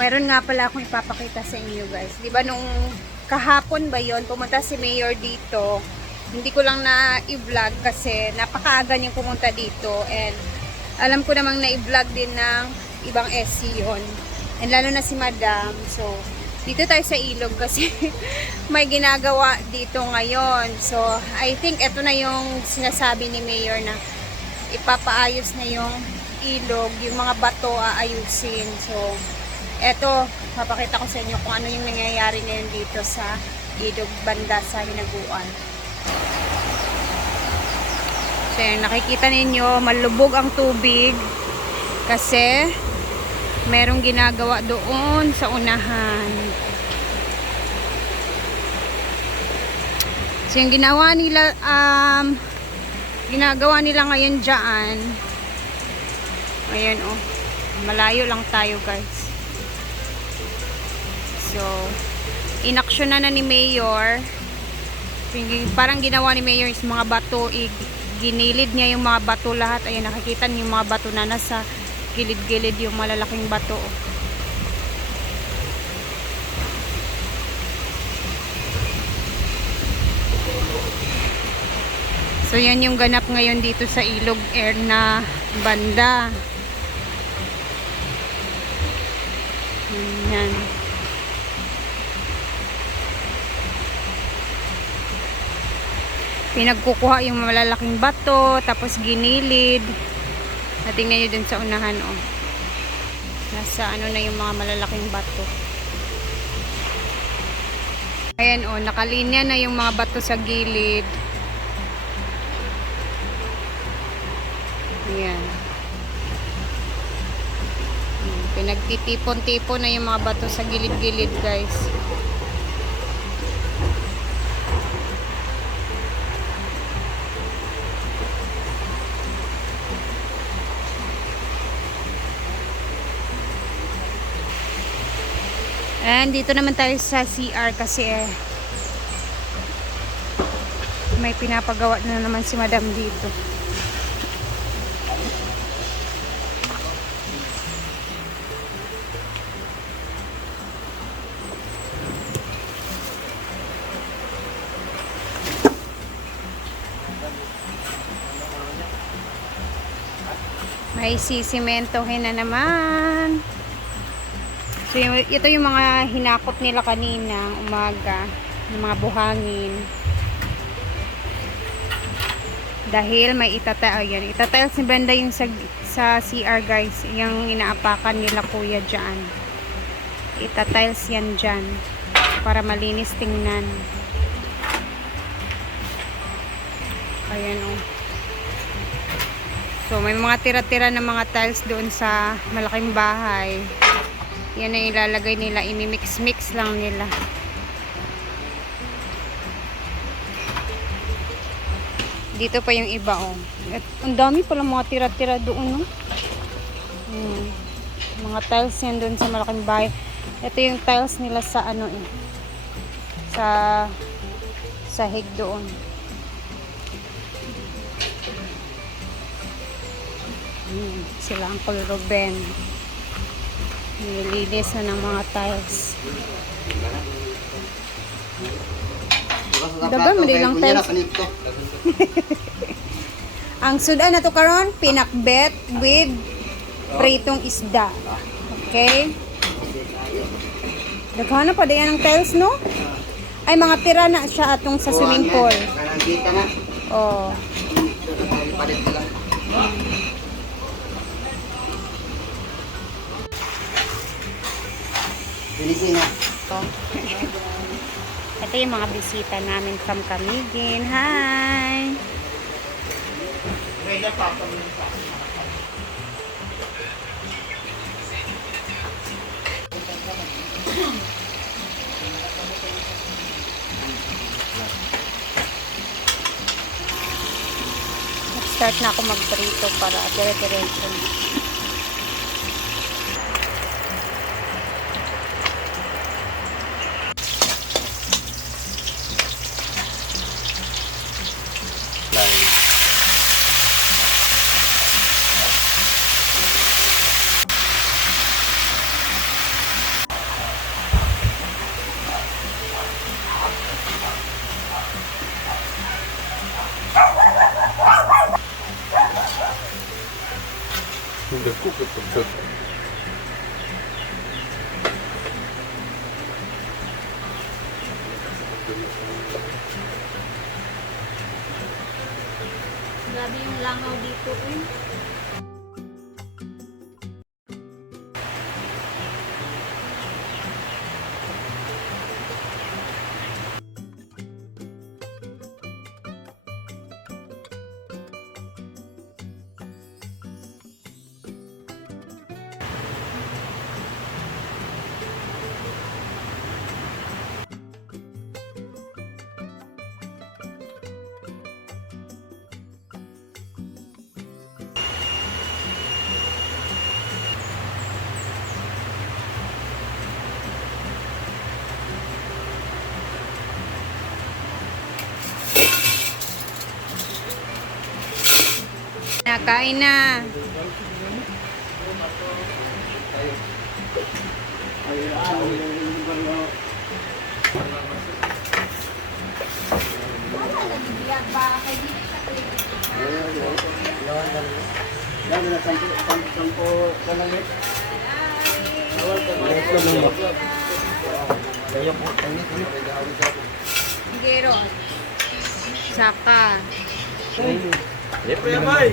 Mayroon nga pala akong ipapakita sa inyo guys. Di ba nung kahapon ba yon pumunta si Mayor dito. Hindi ko lang na i-vlog kasi napakaaga niyang pumunta dito. And alam ko namang na-i-vlog din ng ibang SC yun. And lalo na si Madam. So, dito tayo sa ilog kasi may ginagawa dito ngayon. So, I think ito na yung sinasabi ni Mayor na ipapaayos na yung ilog, yung mga bato aayusin. So, eto, papakita ko sa inyo kung ano yung nangyayari ngayon dito sa ilog banda sa Hinaguan. So, nakikita ninyo, malubog ang tubig kasi merong ginagawa doon sa unahan. So, yung ginagawa nila ngayon dyan, ayan oh, malayo lang tayo guys. So, inaksyon na ni Mayor. Parang ginawa ni Mayor is mga bato, ginilid niya yung mga bato lahat. Ayan, nakikita niyo yung mga bato na nasa gilid-gilid, yung malalaking bato. So, yan yung ganap ngayon dito sa Ilog Air na banda. Yan. Pinagkukuha yung malalaking bato, tapos ginilid. Tingnan nyo dun sa unahan, oh. Nasa ano na yung mga malalaking bato. Ayan, oh, nakalinya na yung mga bato sa gilid. Ayan. Pinagtitipon-tipon na yung mga bato sa gilid-gilid, guys. And dito naman tayo sa CR kasi may pinapagawa na naman si Madam dito. May sisimentohin na naman. So, ito yung mga hinakot nila kanina umaga, ng mga buhangin. Dahil may ayan, itatiles ni Brenda yung sa CR guys, yung inaapakan nila kuya dyan. Itatiles yan dyan para malinis tingnan. Ayan o. So, may mga tira-tira na mga tiles doon sa malaking bahay. Yan ang ilalagay nila, imimix-mix lang nila. Dito pa yung iba, oh. At ang dami pala mga tira-tira doon, no? Mga tiles yan doon sa malaking bahay. Ito yung tiles nila sa ano sa sahig doon. Sila Uncle Ruben. Nililinis na ng mga tiles. Dagan mo din lang tiles. Ang sudan na to karon, pinakbet with pritong isda. Okay? Daghan na pa diyan ng tiles, no? Ay, mga tira na siya atong sa swimming pool. Oh. Bilisina. Ito yung mga bisita namin from Camiguin. Hi! Start na ako magprito para dire-diretso. Grabe yung langaw dito eh. Nakain na. Gero. Saka. Siyempre yan, bay!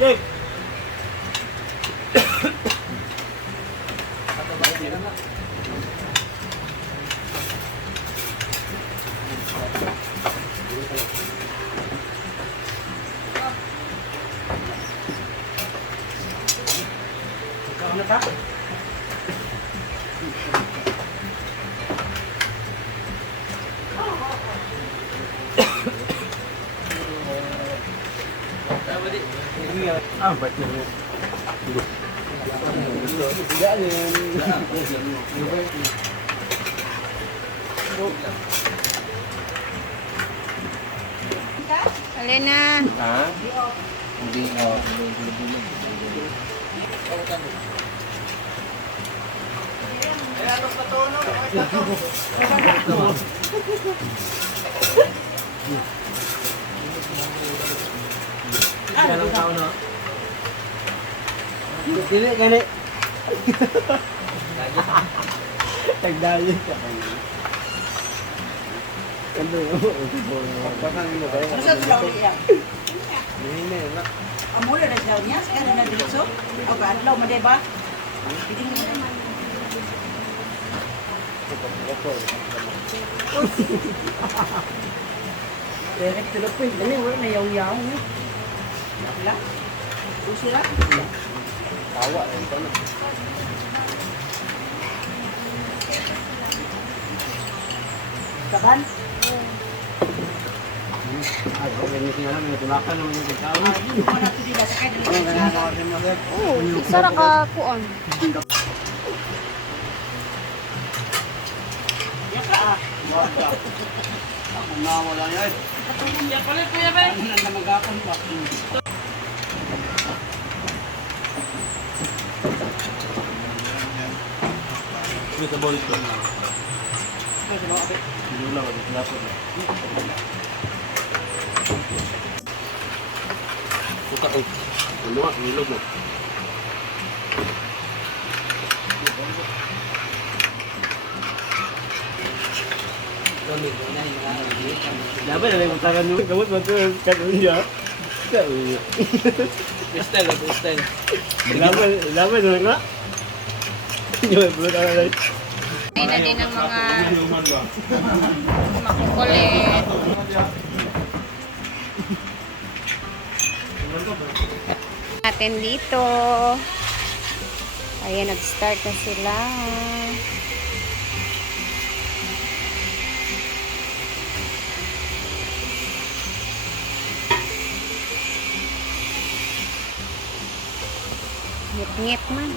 Jake! Ano ka? Ah, ba't na Alin na. Ha? Hindi. Ganang tao na. Dili, gani. Tagdali ka. Kando yun. Pagpasang mo kayo. Ano sa tulaw niya? Hindi na. Amula na tulaw niya? Kaya na diretso? O ba? Adlaw mo diba? Piting mo naman. Direct to the point. Ano wala na yaw-yaw mo? Wala? Puso lang? Tawa. Ito na. Kaban? Ay, kung ganyan siya naman, tulakan naman yung tao. Hindi mo natin dila. Sakay na Ano lang. ganyan mo, sir? Oh, isa ra ka kuon. Yan ka ah. Ako na wala yan. Yan pala kuya ba? Ano na magakon ba? Ito boy ito. Pwede ba? Hindi lang, ito lapot na. Suka ko. Lumak, nilog mo. Dapat na lang utakan nyo. Kamot mo ito. Kanon niya. Freestyle, freestyle. Dapat na lang na. Yung bulot ka na lang. Ay na din ang mga makukulit. Natin dito. Ayan, nag-start na sila. Ngit-ngit man.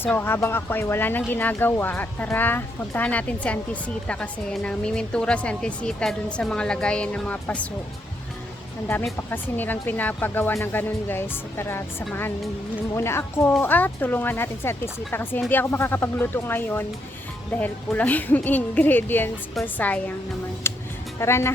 So, habang ako ay wala nang ginagawa, tara, puntahan natin si Auntie Sita kasi namimintura si Auntie Sita dun sa mga lagayan ng mga paso. Ang dami pa kasi nilang pinapagawa ng ganun, guys. So, tara, samahan muna ako at tulungan natin si Auntie Sita kasi hindi ako makakapagluto ngayon Dahil kulang yung ingredients ko, sayang naman. Tara na.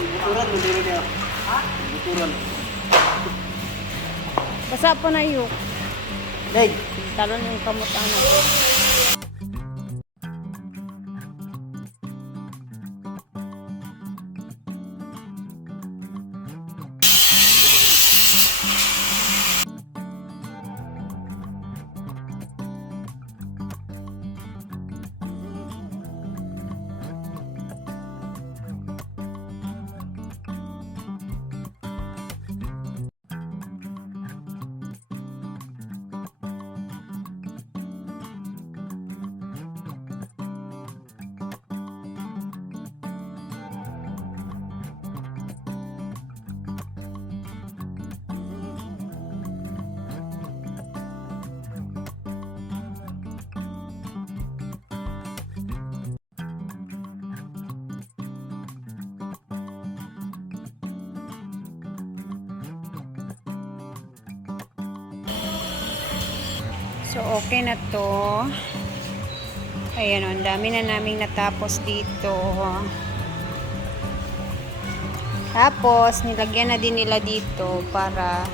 Ibuturan mo dito niya. Ha? Ibuturan. Basa po na yun. Leg. Talon yung kamutang na. So, okay na to. Ayan, ang dami na naming natapos dito. Tapos, nilagyan na din nila dito para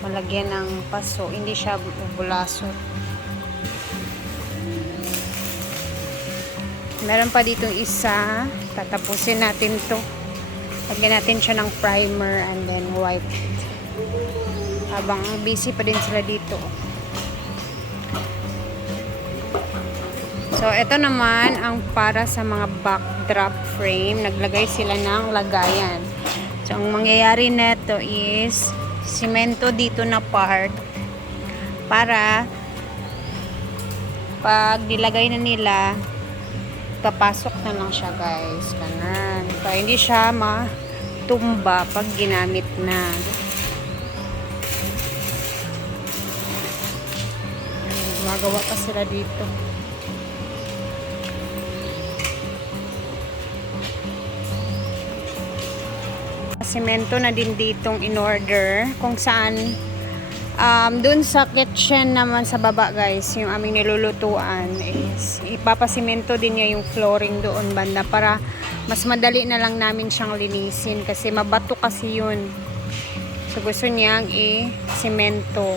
malagyan ng paso. Hindi siya bulasot. Meron pa dito isa. Tatapusin natin to. Lagyan natin siya ng primer and then wipe. Habang busy pa din sila dito. So, ito naman ang para sa mga backdrop frame. Naglagay sila ng lagayan. So, ang mangyayari neto is simento dito na part para pag nilagay na nila, papasok na lang siya, guys. Kanan. Para hindi siya matumba pag ginamit na. Gumagawa pa sila dito. Semento na din ditong in order kung saan dun sa kitchen naman sa baba, guys, yung aming nilulutuan is ipapasimento din niya yung flooring doon banda para mas madali na lang namin siyang linisin kasi mabato kasi yun. So gusto niyang i-semento.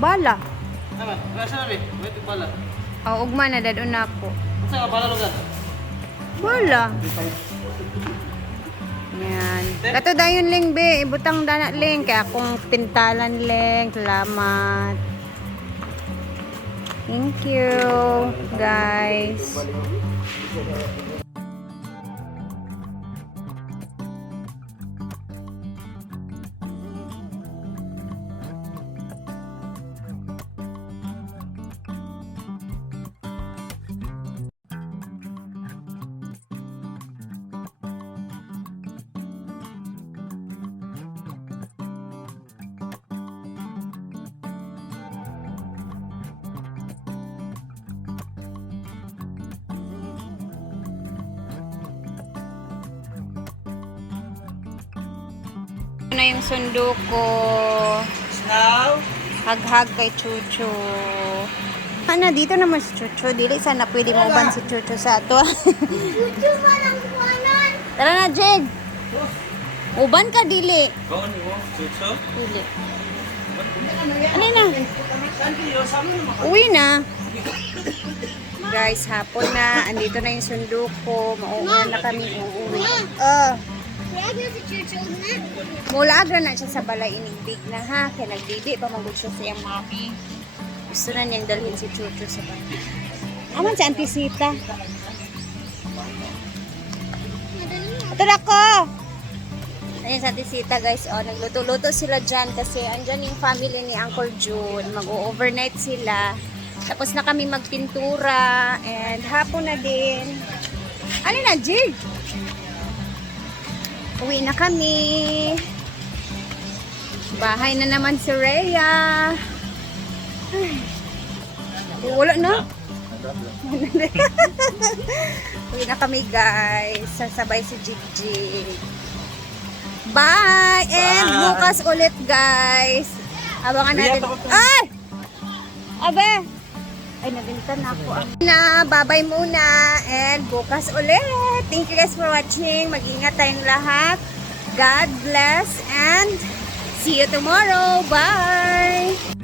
Bala. Tama. Nasa nabi. Wait, bala. Ugma na dadon na po. Saan ka bala lugar? Bala. Yan. Kato dayon ling be, ibutang dana ling kaya akong pintalan ling. Salamat. Thank you, guys. Na yung sundo ko. Now? Hag-hag kay Chucho. Ano, dito naman si Chucho. Dili sana pwede mo uban si Chucho sa ato. Chuchu, walang kuwanan. Tara na, Jeg. Uban ka, dili. Kaon mo, Chucho? Dili. Ano na? Uwi na. Guys, hapon na. Andito na yung sundo ko. Mauulan na kami. Uuwi. Kaya na si Chuchu na. Mula agra na siya sa balay inibig na ha. Kaya nagbibi pa mag siya sa iyang mami. Gusto na niyang dalhin si Chucho sa balay. Aman si Auntie Sita. Ito na ko! Ayan sa Auntie Sita, guys. O, nagluto-luto sila dyan kasi andyan yung family ni Uncle June. Mag-overnight sila. Tapos na kami magpintura. And hapon na din. Ano na, Jig? Uwi na kami. Bahay na naman si Rhea. Ay. Wala na. Uwi na kami guys. Sasabay si Jig. Bye! And Bye. bukas ulit guys. Abangan natin. Ay! Abe! Ay, nabintan na ako. Bye-bye muna. And bukas ulit. Thank you guys for watching. Mag-ingat tayong lahat. God bless and see you tomorrow. Bye!